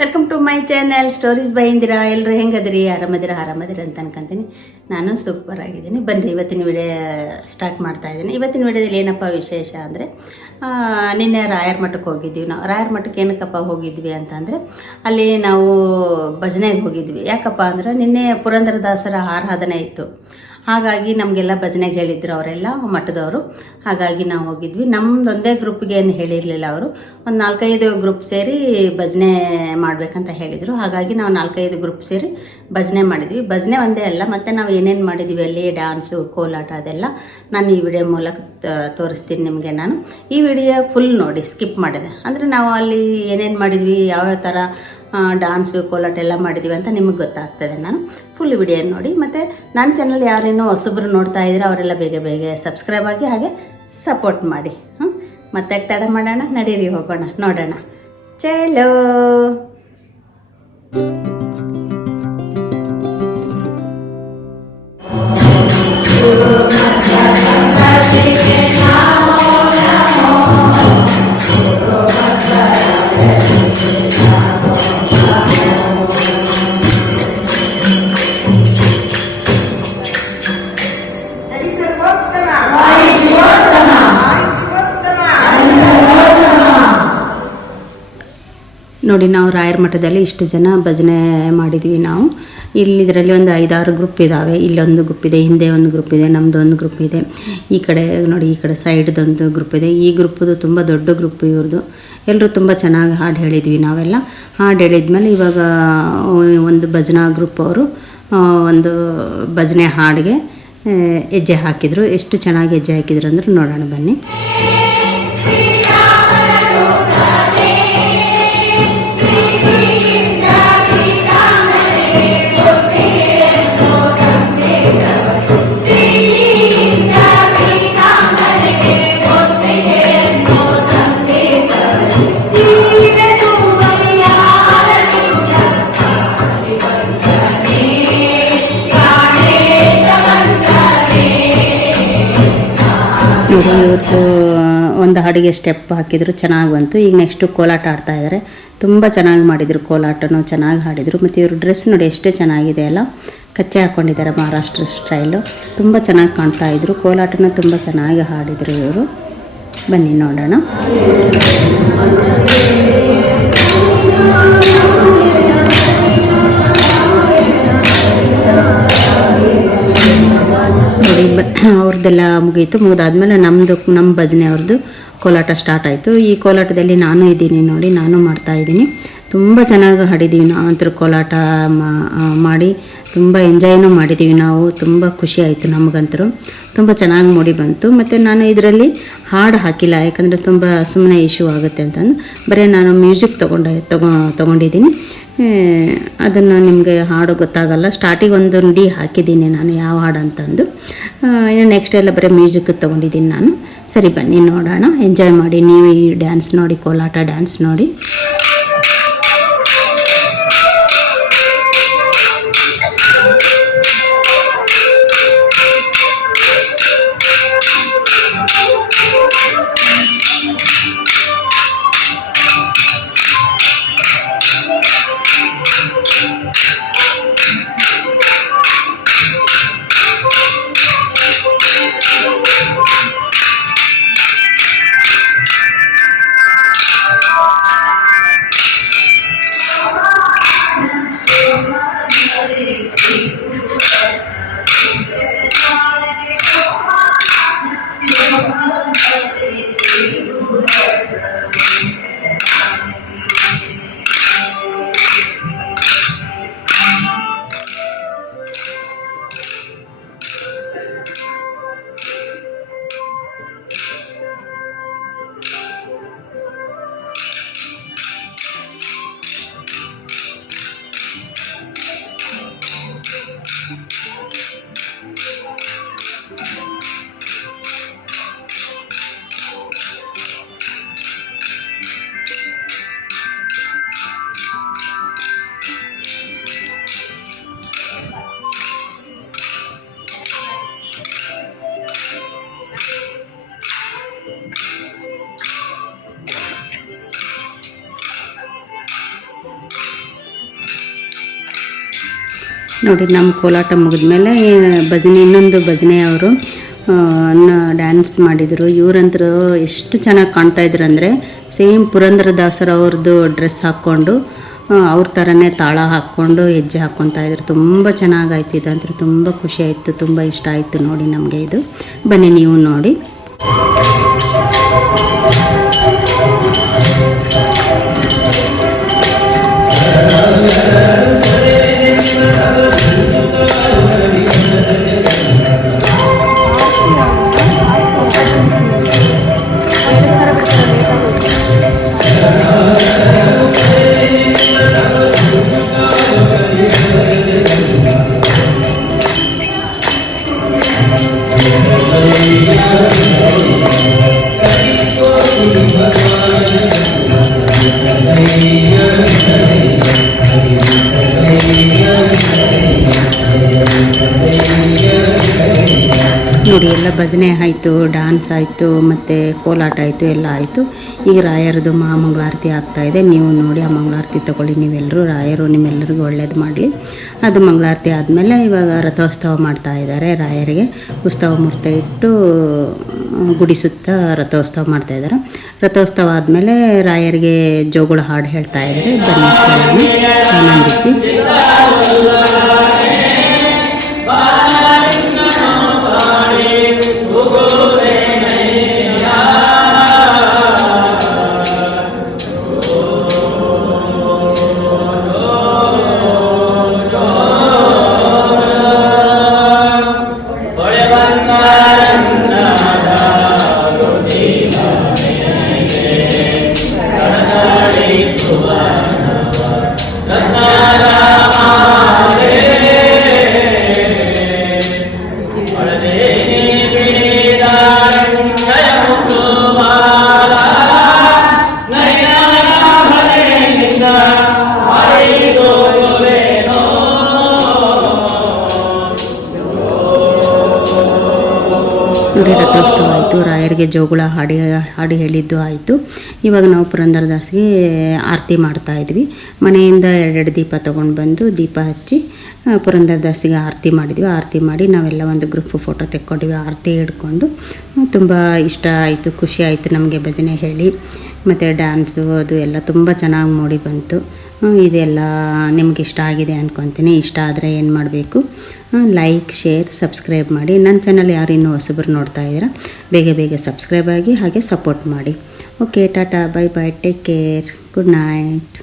Welcome to my channel stories by Indira. ಎಲ್ಲರೂ ಹೆಂಗದಿರಿ? ಆರಾಮದಿರ ಅಂತ ಅನ್ಕೊಂತೀನಿ. ನಾನು ಸೂಪರ್ ಆಗಿದ್ದೀನಿ. ಬನ್ನಿ ಇವತ್ತಿನ ವಿಡಿಯೋ ಸ್ಟಾರ್ಟ್ ಮಾಡ್ತಾ ಇದ್ದೀನಿ. ಇವತ್ತಿನ ವಿಡಿಯೋದಲ್ಲಿ ಏನಪ್ಪ ವಿಶೇಷ ಅಂದರೆ, ನಿನ್ನೆ ರಾಯರ ಮಠಕ್ಕೆ ಹೋಗಿದ್ವಿ. ನಾವು ರಾಯರ ಮಠಕ್ಕೆ ಏನಕ್ಕಪ್ಪ ಹೋಗಿದ್ವಿ ಅಂತಂದರೆ, ಅಲ್ಲಿ ನಾವು ಭಜನೆಗೆ ಹೋಗಿದ್ವಿ. ಯಾಕಪ್ಪ ಅಂದ್ರೆ ನಿನ್ನೆ ಪುರಂದರದಾಸರ ಆರಾಧನೆ ಇತ್ತು. ಹಾಗಾಗಿ ನಮಗೆಲ್ಲ ಭಜನೆಗೆ ಹೇಳಿದ್ರು ಅವರೆಲ್ಲ ಮಠದವರು. ಹಾಗಾಗಿ ನಾವು ಹೋಗಿದ್ವಿ. ನಮ್ಮದೊಂದೇ ಗ್ರೂಪ್ಗೆ ಏನು ಹೇಳಿರಲಿಲ್ಲ ಅವರು. ಒಂದು 4-5 ಗ್ರೂಪ್ ಸೇರಿ ಭಜನೆ ಮಾಡಬೇಕಂತ ಹೇಳಿದರು. ಹಾಗಾಗಿ ನಾವು 4-5 ಗ್ರೂಪ್ ಸೇರಿ ಭಜನೆ ಮಾಡಿದ್ವಿ. ಭಜನೆ ಒಂದೇ ಅಲ್ಲ, ಮತ್ತು ನಾವು ಏನೇನು ಮಾಡಿದ್ವಿ ಅಲ್ಲಿ, ಡ್ಯಾನ್ಸು, ಕೋಲಾಟ, ಅದೆಲ್ಲ ನಾನು ಈ ವಿಡಿಯೋ ಮೂಲಕ ತೋರಿಸ್ತೀನಿ ನಿಮಗೆ. ನಾನು ಈ ವಿಡಿಯೋ ಫುಲ್ ನೋಡಿ, ಸ್ಕಿಪ್ ಮಾಡಿದೆ. ಅಂದರೆ ನಾವು ಅಲ್ಲಿ ಏನೇನು ಮಾಡಿದ್ವಿ, ಯಾವ್ಯಾವ ಥರ ಡ್ಯಾನ್ಸು, ಕೋಲಾಟ ಎಲ್ಲ ಮಾಡಿದ್ದೀವಿ ಅಂತ ನಿಮಗೆ ಗೊತ್ತಾಗ್ತದೆ. ನಾನು ಫುಲ್ ವಿಡಿಯೋ ನೋಡಿ. ಮತ್ತು ನನ್ನ ಚಾನಲ್ ಯಾರೇನೋ ಹೊಸಬ್ರು ನೋಡ್ತಾ ಇದ್ರೆ ಅವರೆಲ್ಲ ಬೇಗ ಸಬ್ಸ್ಕ್ರೈಬ್ ಆಗಿ ಹಾಗೆ ಸಪೋರ್ಟ್ ಮಾಡಿ. ಮತ್ತೆ ತಡ ಮಾಡೋಣ, ನಡೀರಿ ಹೋಗೋಣ, ನೋಡೋಣ. ಚಲೋ ನೋಡಿ. ನಾವು ರಾಯರ ಮಠದಲ್ಲಿ ಇಷ್ಟು ಜನ ಭಜನೆ ಮಾಡಿದ್ವಿ ನಾವು. ಇದರಲ್ಲಿ ಒಂದು 5-6 ಗ್ರೂಪ್ ಇದ್ದಾವೆ. ಇಲ್ಲೊಂದು ಗ್ರೂಪ್ ಇದೆ, ಹಿಂದೆ ಒಂದು ಗ್ರೂಪ್ ಇದೆ, ನಮ್ಮದೊಂದು ಗ್ರೂಪ್ ಇದೆ. ಈ ಕಡೆ ನೋಡಿ, ಈ ಕಡೆ ಸೈಡ್ದೊಂದು ಗ್ರೂಪ್ ಇದೆ. ಈ ಗ್ರೂಪದು ತುಂಬ ದೊಡ್ಡ ಗ್ರೂಪ್ ಇವ್ರದ್ದು. ಎಲ್ಲರೂ ತುಂಬ ಚೆನ್ನಾಗಿ ಹಾಡು ಹೇಳಿದ್ವಿ ನಾವೆಲ್ಲ. ಹಾಡು ಹೇಳಿದ್ಮೇಲೆ ಇವಾಗ ಒಂದು ಭಜನಾ ಗ್ರೂಪ್ ಅವರು ಒಂದು ಭಜನೆ ಹಾಡಿಗೆ ಹೆಜ್ಜೆ ಹಾಕಿದರು. ಎಷ್ಟು ಚೆನ್ನಾಗಿ ಹೆಜ್ಜೆ ಹಾಕಿದ್ರು ಅಂದ್ರೆ ನೋಡೋಣ ಬನ್ನಿ. ನೋಡಿ, ಇವತ್ತು ಒಂದು ಹಾಡಿಗೆ ಸ್ಟೆಪ್ ಹಾಕಿದ್ರು, ಚೆನ್ನಾಗಿ ಬಂತು. ಈಗ ನೆಕ್ಸ್ಟು ಕೋಲಾಟ ಆಡ್ತಾ ಇದ್ದಾರೆ. ತುಂಬ ಚೆನ್ನಾಗಿ ಮಾಡಿದರು, ಕೋಲಾಟನೂ ಚೆನ್ನಾಗಿ ಹಾಡಿದರು. ಮತ್ತು ಇವ್ರ ಡ್ರೆಸ್ ನೋಡಿ ಎಷ್ಟೇ ಚೆನ್ನಾಗಿದೆ ಅಲ್ಲ, ಕಚ್ಚೆ ಹಾಕ್ಕೊಂಡಿದ್ದಾರೆ ಮಹಾರಾಷ್ಟ್ರ ಸ್ಟೈಲು. ತುಂಬ ಚೆನ್ನಾಗಿ ಕಾಣ್ತಾ ಇದ್ರು. ಕೋಲಾಟನ ತುಂಬ ಚೆನ್ನಾಗಿ ಹಾಡಿದರು ಇವರು. ಬನ್ನಿ ನೋಡೋಣ. ನೋಡಿ, ಅವ್ರದ್ದೆಲ್ಲ ಮುಗಿದಾದ್ಮೇಲೆ ನಮ್ಮ ಭಜನೆ ಅವ್ರದ್ದು ಕೋಲಾಟ ಸ್ಟಾರ್ಟ್ ಆಯಿತು. ಈ ಕೋಲಾಟದಲ್ಲಿ ನಾನು ಇದ್ದೀನಿ ನೋಡಿ, ನಾನು ಮಾಡ್ತಾಯಿದ್ದೀನಿ. ತುಂಬ ಚೆನ್ನಾಗಿ ಹಾಡಿದ್ದೀವಿ ನಾವಂತೂ. ಕೋಲಾಟ ಮಾಡಿ ತುಂಬ ಎಂಜಾಯ್ನೂ ಮಾಡಿದ್ದೀವಿ ನಾವು. ತುಂಬ ಖುಷಿ ಆಯಿತು ನಮಗಂತೂ. ತುಂಬ ಚೆನ್ನಾಗಿ ಮೂಡಿ ಬಂತು. ಮತ್ತು ನಾನು ಇದರಲ್ಲಿ ಹಾಡು ಹಾಕಿಲ್ಲ, ಯಾಕಂದರೆ ತುಂಬ ಸುಮ್ಮನೆ ಇಶ್ಯೂ ಆಗುತ್ತೆ ಅಂತಂದು ಬರೀ ನಾನು ಮ್ಯೂಸಿಕ್ ತೊಗೊಂಡಿದ್ದೀನಿ. ಅದನ್ನು ನಿಮಗೆ ಹಾಡು ಗೊತ್ತಾಗಲ್ಲ. ಸ್ಟಾರ್ಟಿಗೆ ಒಂದು ನುಡಿ ಹಾಕಿದ್ದೀನಿ ನಾನು, ಯಾವ ಹಾಡು ಅಂತಂದು. ಇನ್ನು ನೆಕ್ಸ್ಟ್ ಎಲ್ಲ ಬರೀ ಮ್ಯೂಸಿಕ್ ತೊಗೊಂಡಿದ್ದೀನಿ ನಾನು. ಸರಿ ಬನ್ನಿ ನೋಡೋಣ, ಎಂಜಾಯ್ ಮಾಡಿ ನೀವು ಈ ಡ್ಯಾನ್ಸ್ ನೋಡಿ, ಕೋಲಾಟ ಡ್ಯಾನ್ಸ್ ನೋಡಿ. ನೋಡಿ ನಮ್ಮ ಕೋಲಾಟ ಮುಗಿದ್ಮೇಲೆ ಭಜನೆ ಇನ್ನೊಂದು ಭಜನೆ ಅವರು ಡ್ಯಾನ್ಸ್ ಮಾಡಿದರು. ಇವರಂತರೂ ಎಷ್ಟು ಚೆನ್ನಾಗಿ ಕಾಣ್ತಾಯಿದ್ರು ಅಂದರೆ ಸೇಮ್ ಪುರಂದರದಾಸರು ಅವ್ರದ್ದು ಡ್ರೆಸ್ ಹಾಕ್ಕೊಂಡು ಅವ್ರ ಥರನೇ ತಾಳ ಹಾಕ್ಕೊಂಡು ಹೆಜ್ಜೆ ಹಾಕ್ಕೊತಾ ಇದ್ರು. ತುಂಬ ಚೆನ್ನಾಗಾಯ್ತು. ಇದಂತೂ ತುಂಬ ಖುಷಿ ಆಯಿತು, ತುಂಬ ಇಷ್ಟ ಆಯಿತು ನೋಡಿ ನಮಗೆ ಇದು. ಬನ್ನಿ ನೀವು ನೋಡಿ. ನೋಡಿ ಎಲ್ಲ ಭಜನೆ ಆಯಿತು, ಡ್ಯಾನ್ಸ್ ಆಯಿತು, ಮತ್ತು ಕೋಲಾಟ ಆಯಿತು, ಎಲ್ಲ ಆಯಿತು. ಈಗ ರಾಯರದು ಮಂಗಳಾರತಿ ಆಗ್ತಾಯಿದೆ. ನೀವು ನೋಡಿ ಆ ಮಂಗಳಾರತಿ ತೊಗೊಳ್ಳಿ ನೀವೆಲ್ಲರೂ. ರಾಯರು ನಿಮ್ಮೆಲ್ಲರಿಗೂ ಒಳ್ಳೇದು ಮಾಡಲಿ. ಅದು ಮಂಗಳಾರತಿ ಆದಮೇಲೆ ಇವಾಗ ರಥೋತ್ಸವ ಮಾಡ್ತಾ ಇದ್ದಾರೆ. ರಾಯರಿಗೆ ಉತ್ಸವ ಮೂರ್ತಿ ಇಟ್ಟು ಗುಡಿ ಸುತ್ತ ರಥೋತ್ಸವ ಮಾಡ್ತಾಯಿದ್ದಾರೆ. ರಥೋತ್ಸವ ಆದಮೇಲೆ ರಾಯರಿಗೆ ಜೋಗುಳ ಹಾಡು ಹೇಳ್ತಾ ಇದ್ದಾರೆ. ಬನ್ನಿ ಕೇಳೋಣ, ಆನಂದಿಸಿ. ನೋಡಿ ರಥೋತ್ಸವ ಆಯಿತು. ರಾಯರಿಗೆ ಜೋಗುಳ ಹಾಡಿ ಹೇಳಿದ್ದು ಆಯಿತು. ಇವಾಗ ನಾವು ಪುರಂದರದಾಸ್ಗೆ ಆರತಿ ಮಾಡ್ತಾಯಿದ್ವಿ. ಮನೆಯಿಂದ 2 ದೀಪ ತೊಗೊಂಡು ಬಂದು ದೀಪ ಹಚ್ಚಿ ಪುರಂದರದಾಸಿಗೆ ಆರತಿ ಮಾಡಿದ್ವಿ. ಆರತಿ ಮಾಡಿ ನಾವೆಲ್ಲ ಒಂದು ಗ್ರೂಪ್ ಫೋಟೋ ತೆಕ್ಕೊಂಡಿವಿ. ಆರತಿ ಹಿಡ್ಕೊಂಡು ತುಂಬ ಇಷ್ಟ ಆಯಿತು, ಖುಷಿ ಆಯಿತು ನಮಗೆ ಭಜನೆ ಹೇಳಿ. ಮತ್ತು ಡ್ಯಾನ್ಸು ಅದು ಎಲ್ಲ ತುಂಬ ಚೆನ್ನಾಗಿ ಮೂಡಿ ಬಂತು. ಇದೆಲ್ಲ ನಿಮ್ಗೆ ಇಷ್ಟ ಆಗಿದೆ ಅಂದ್ಕೊತೀನಿ. ಇಷ್ಟ ಆದರೆ ಏನು ಮಾಡಬೇಕು, ಲೈಕ್, ಶೇರ್, ಸಬ್ಸ್ಕ್ರೈಬ್ ಮಾಡಿ. ನನ್ನ ಚಾನಲ್ ಯಾರು ಇನ್ನೂ ಹೊಸಬರು ನೋಡ್ತಾ ಇದ್ದೀರಾ, ಬೇಗ ಸಬ್ಸ್ಕ್ರೈಬ್ ಆಗಿ ಹಾಗೆ ಸಪೋರ್ಟ್ ಮಾಡಿ. Okay, Tata, by, take care, good night.